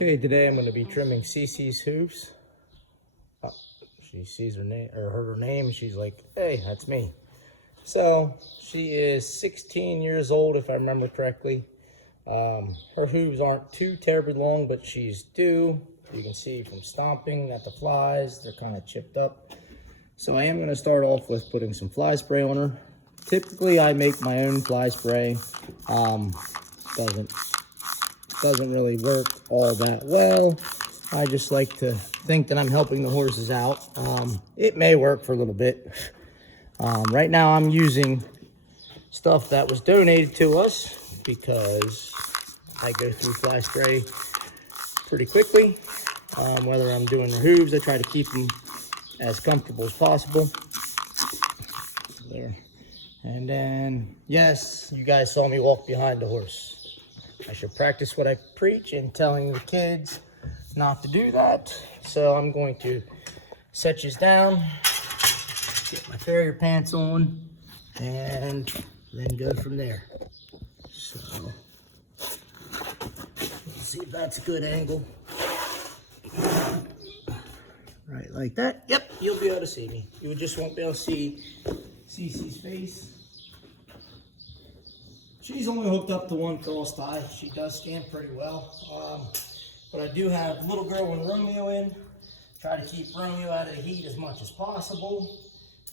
Okay, today I'm going to be trimming Cece's hooves. She sees her name or heard her name, and she's like, "Hey, that's me." So she is 16 years old, if I remember correctly. Her hooves aren't too terribly long, but she's due. You can see from stomping that the flies, they're kind of chipped up. So I am going to start off with putting some fly spray on her. Typically, I make my own fly spray. Doesn't really work all that well. I just like to think that I'm helping the horses out. It may work for a little bit. Right now I'm using stuff that was donated to us because I go through fly spray pretty quickly. Whether I'm doing the hooves, I try to keep them as comfortable as possible. There. And then, yes, you guys saw me walk behind the horse. I should practice what I preach in telling the kids not to do that. So I'm going to set you down, get my farrier pants on, and then go from there. So let's see if that's a good angle. Right like that. Yep, you'll be able to see me. You just won't be able to see Cece's face. She's only hooked up to one cross tie. She does stand pretty well. But I do have Little Girl and Romeo in. Try to keep Romeo out of the heat as much as possible.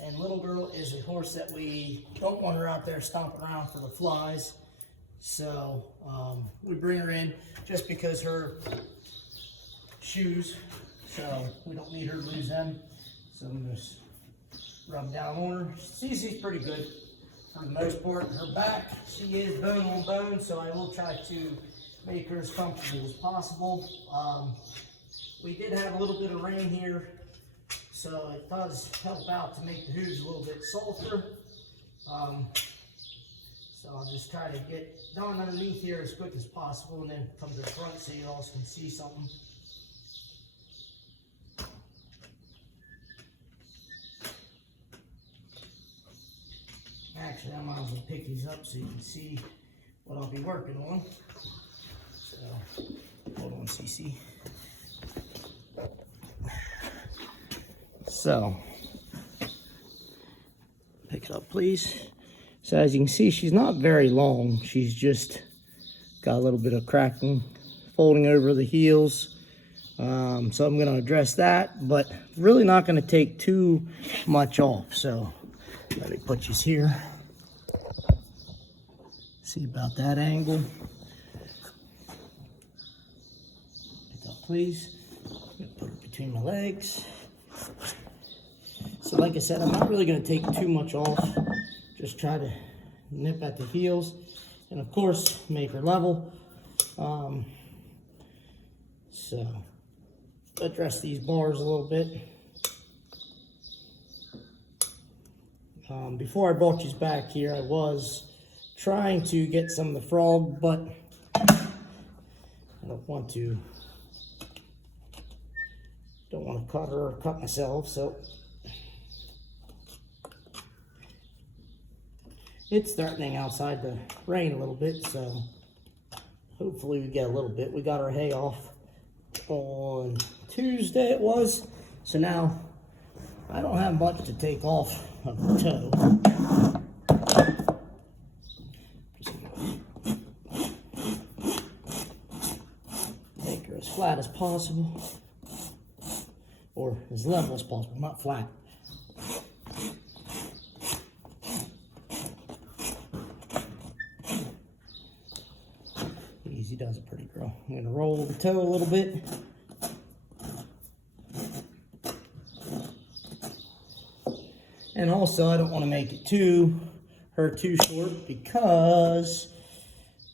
And Little Girl is a horse that we don't want her out there stomping around for the flies. So we bring her in just because her shoes, so we don't need her to lose them. So I'm just rub down on her. Cece's pretty good. For the most part, her back, she is bone on bone, so I will try to make her as comfortable as possible. We did have a little bit of rain here, so it does help out to make the hooves a little bit softer. So I'll just try to get down underneath here as quick as possible and then come to the front so you all can see something. Actually, I might as well pick these up so you can see what I'll be working on. So, hold on, Cece. So, pick it up, please. So, as you can see, she's not very long. She's just got a little bit of cracking, folding over the heels. So, I'm going to address that, but really not going to take too much off. So, let me put you here. See about that angle. Pick up, please. Put it between my legs. So like I said, I'm not really going to take too much off. Just try to nip at the heels. And of course, make her level. So, address these bars a little bit. Before I brought you back here, I was trying to get some of the frog, but I don't want to cut her or cut myself, so it's threatening outside to rain a little bit, so hopefully we get a little bit. We got our hay off on Tuesday it was, so now I don't have much to take off of the toe. Make her as flat as possible, or as level as possible, not flat. Easy does it, pretty girl. I'm going to roll the toe a little bit. And also, I don't want to make it too short because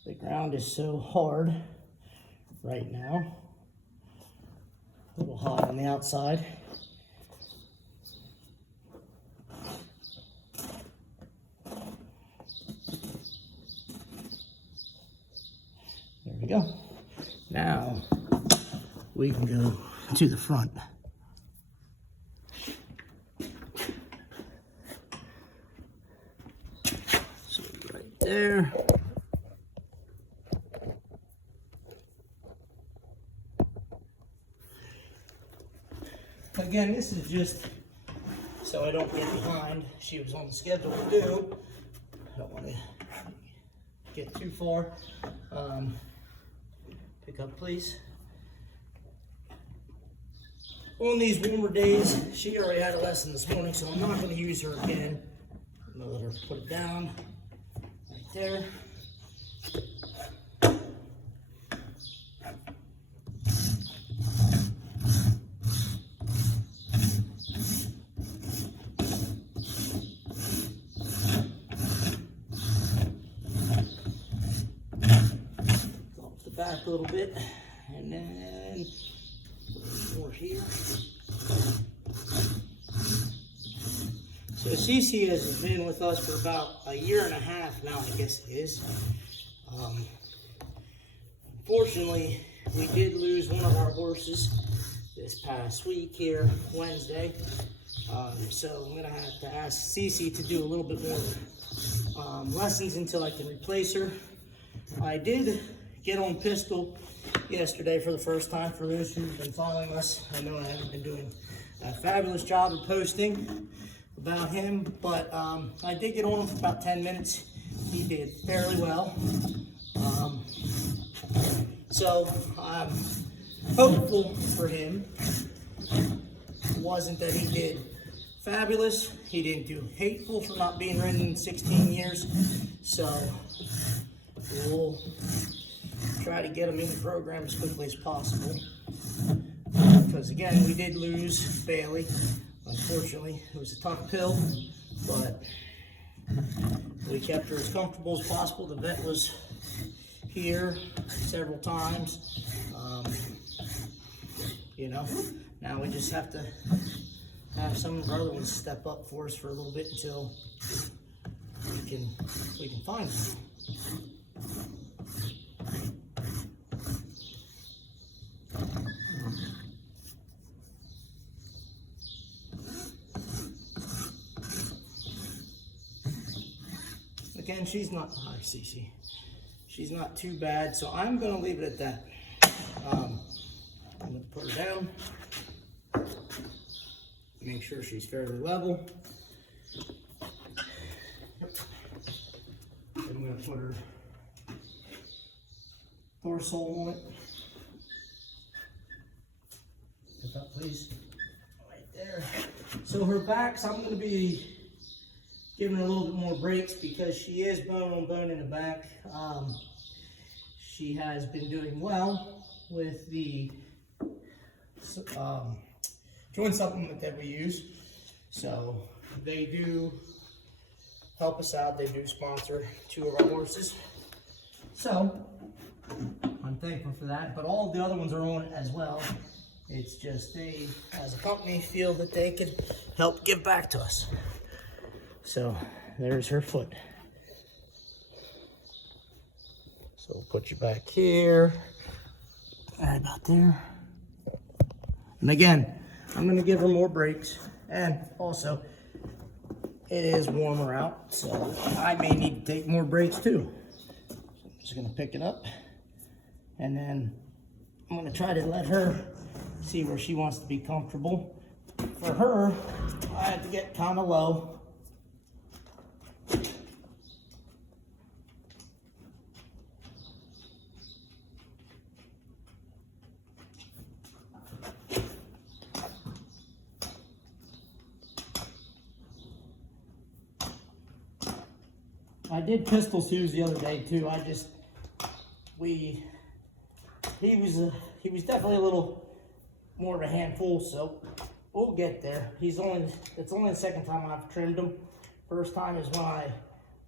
the ground is so hard right now. A little hot on the outside. There we go. Now we can go to the front. So right there. again, this is just so I don't get behind. She was on the schedule to do. I don't want to get too far. Pick up, please. On these warmer days, she already had a lesson this morning, so I'm not going to use her again. I'm going to let her put it down right there. Off the back a little bit, and then more here. So Cece has been with us for about a year and a half now, I guess it is. Unfortunately, we did lose one of our horses this past week here, Wednesday. So I'm gonna have to ask Cece to do a little bit more lessons until I can replace her. I did get on Pistol yesterday for the first time. For those who've been following us, I know I haven't been doing a fabulous job of posting about him, but I did get on him for about 10 minutes. He did fairly well. So I'm hopeful for him. It wasn't that he did fabulous. He didn't do hateful for not being ridden in 16 years. So we'll try to get him in the program as quickly as possible. Because again, we did lose Bailey. Unfortunately, it was a tough pill, but we kept her as comfortable as possible. The vet was here several times. You know, now we just have to have some of our other ones step up for us for a little bit until we can find them. Again, she's not, hi Cece, she's not too bad, so I'm going to leave it at that. I'm going to put her down, make sure she's fairly level. I'm going to put her dorsal on it. Pick up, please. Right there. So her backs, I'm going to be giving her a little bit more breaks because she is bone on bone in the back. She has been doing well with the joint supplement that we use. So they do help us out. They do sponsor 2 of our horses. So I'm thankful for that, but all the other ones are on it as well. It's just they, as a company, feel that they could help give back to us. So there's her foot. So we'll put you back here, right about there. And again, I'm gonna give her more breaks, and also it is warmer out, so I may need to take more breaks too. So I'm just gonna pick it up, and then I'm gonna try to let her see where she wants to be comfortable. For her, I have to get kind of low. I did pistol hooves the other day too. He was definitely a little more of a handful, so we'll get there. It's only the second time I've trimmed him. First time is when I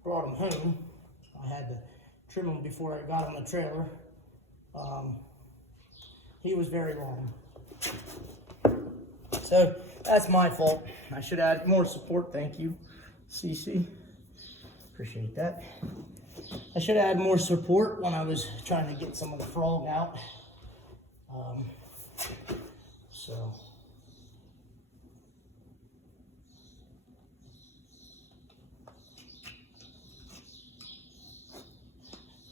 brought him home. I had to trim him before I got on the trailer. He was very long. So that's my fault. I should add more support. Thank you, Cece. Appreciate that. I should add more support when I was trying to get some of the frog out. So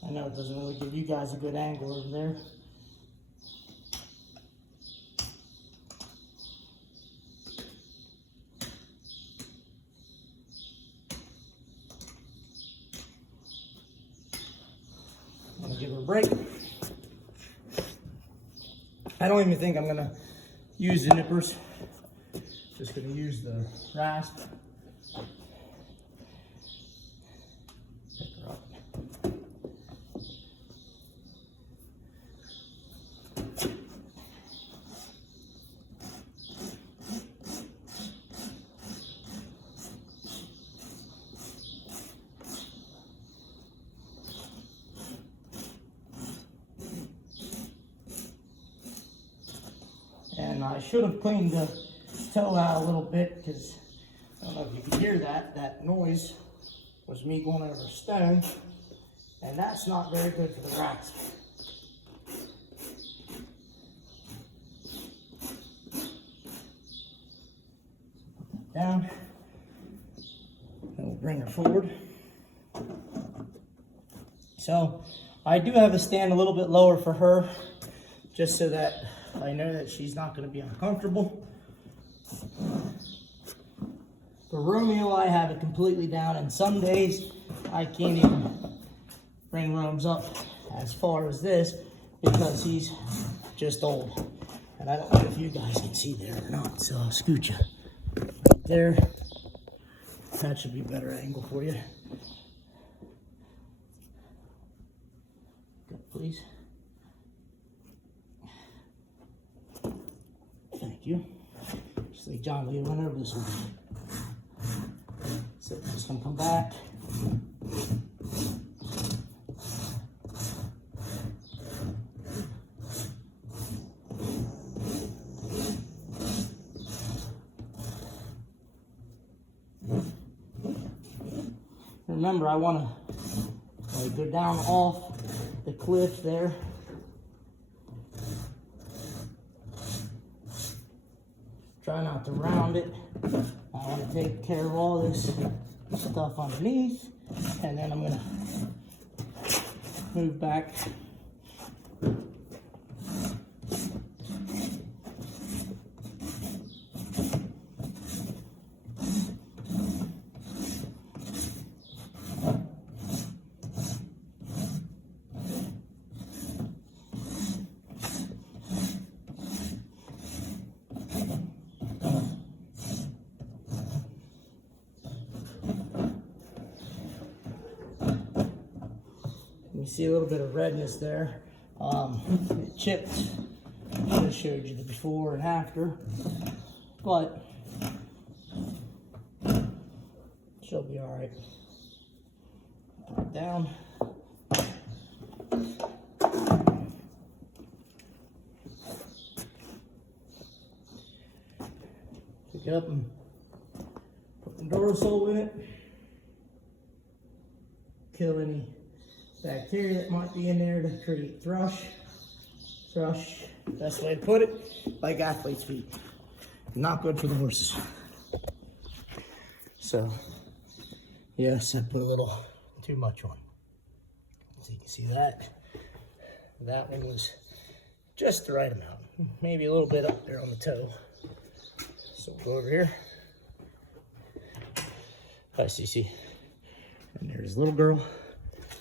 I know it doesn't really give you guys a good angle over there. break. I don't even think I'm gonna use the nippers. Just gonna use the rasp. Pick her up. And I should have cleaned the toe out a little bit, because I don't know if you can hear that. That noise was me going over a stone, and that's not very good for the rasp. Put that down, and we'll bring her forward. So I do have a stand a little bit lower for her, just so that I know that she's not going to be uncomfortable. For Romeo, I have it completely down, and some days I can't even bring Rome's up as far as this because he's just old. And I don't know if you guys can see there or not, so I'll scoot you right there. That should be a better angle for you. Good, please. Thank you. Just like John, we went over this one. So just gonna come back. Remember, I want to go down off the cliff there. Try not to round it. I want to take care of all this stuff underneath, and then I'm going to move back. You see a little bit of redness there. It chipped. I just showed you the before and after, but she'll be all right. Put it down. Pick it up and put the Durasol in it. Kill any bacteria that might be in there to create thrush. Thrush, best way to put it, like athlete's feet. Not good for the horses. So, yes, I put a little too much on. So you can see that. That one was just the right amount. Maybe a little bit up there on the toe. So we'll go over here. Hi, Cece. And there's the little girl.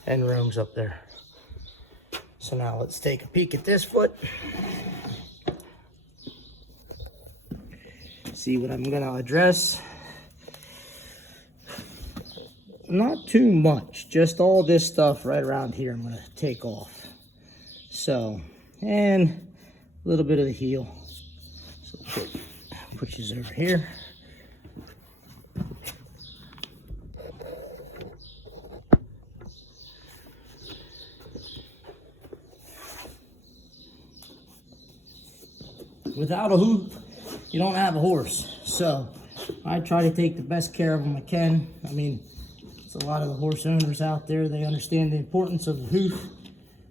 And Rome's up there. So now let's take a peek at this foot. See what I'm gonna address. Not too much, just all this stuff right around here I'm gonna take off. So, and a little bit of the heel. So put these over here. Without a hoop, you don't have a horse. So I try to take the best care of them I can. I mean, it's a lot of the horse owners out there, they understand the importance of the hoof.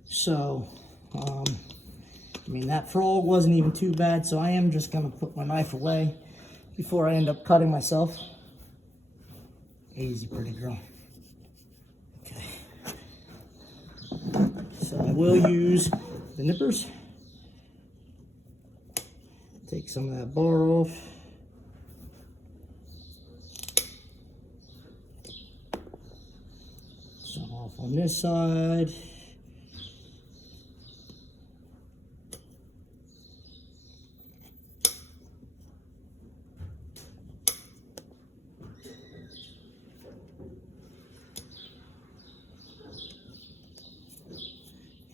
So, I mean, that frog wasn't even too bad, so I am just gonna put my knife away before I end up cutting myself. Easy, pretty girl. Okay. So I will use the nippers. Take some of that bar off. Some off on this side.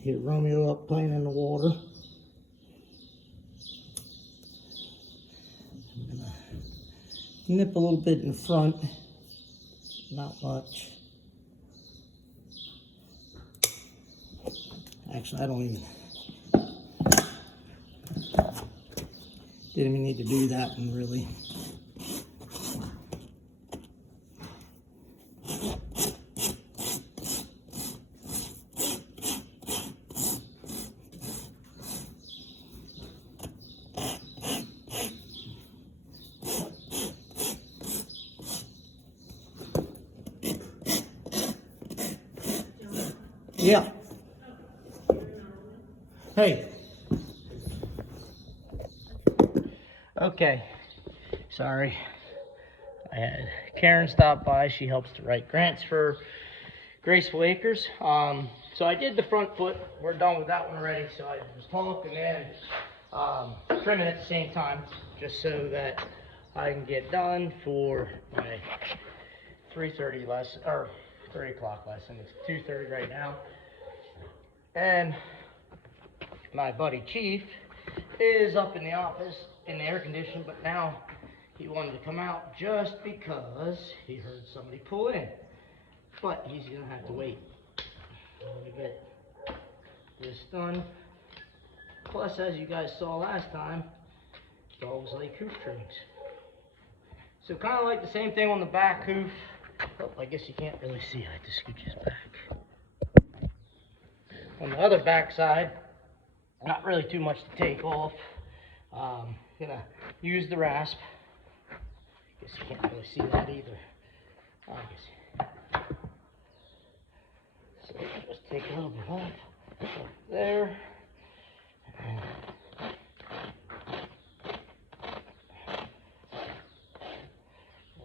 Get Romeo up playing in the water. I'm gonna nip a little bit in the front, not much. Actually, I don't even, didn't even need to do that one really. Yeah. Hey. Okay. Sorry. I had Karen stop by. She helps to write grants for Graceful Acres. So I did the front foot. We're done with that one already. So I was talking and trimming at the same time, just so that I can get done for my 3:30 lesson, or 3 o'clock lesson. It's 2:30 right now. And my buddy Chief is up in the office in the air condition, but now he wanted to come out just because he heard somebody pull in. But he's gonna have to wait. I'm gonna get this done. Plus, as you guys saw last time, dogs like hoof trimmings. So kind of like the same thing on the back hoof. Oh, I guess you can't really see. I have to scooch his back. On the other back side, not really too much to take off. Gonna use the rasp. Guess you can't really see that either. So just take a little bit off there.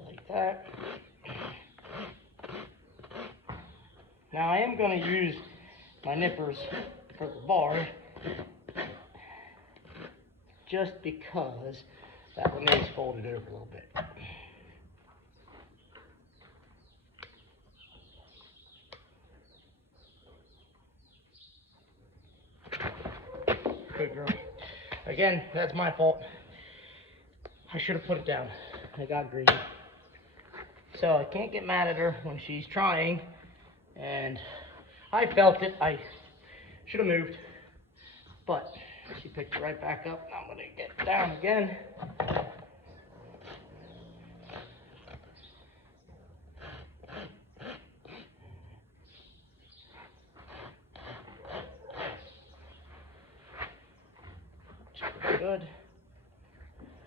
Like that. Now I am going to use my nippers for the bar, just because that one is folded over a little bit. Good girl. Again, that's my fault. I should have put it down. I got greedy. So I can't get mad at her when she's trying, and I felt it. I should have moved, but she picked it right back up. I'm gonna get down again. Good.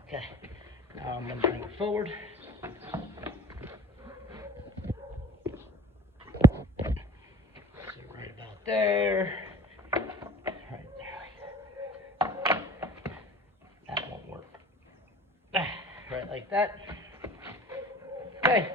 Okay, now I'm gonna bring it forward. So right about there. Right there. That won't work. Right like that. Okay.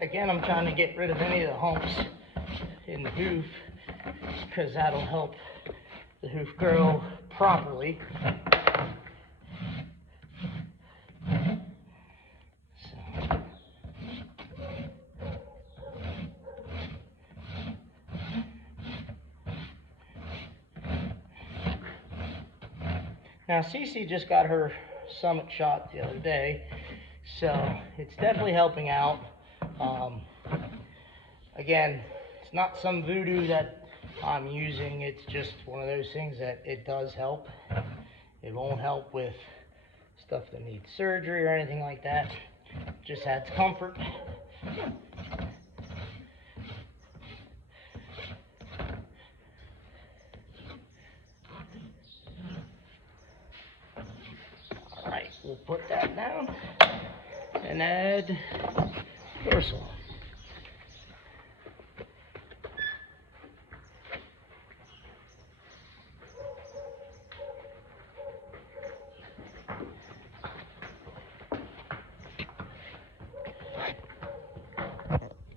Again, I'm trying to get rid of any of the humps in the hoof, because that'll help the hoof grow properly. So. Now Cece just got her summit shot the other day, so it's definitely helping out. Again, it's not some voodoo that I'm using, it's just one of those things that it does help. It won't help with stuff that needs surgery or anything like that. It just adds comfort. Alright, we'll put that down and add dorsal.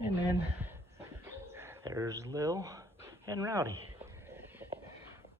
And then there's Lil and Rowdy.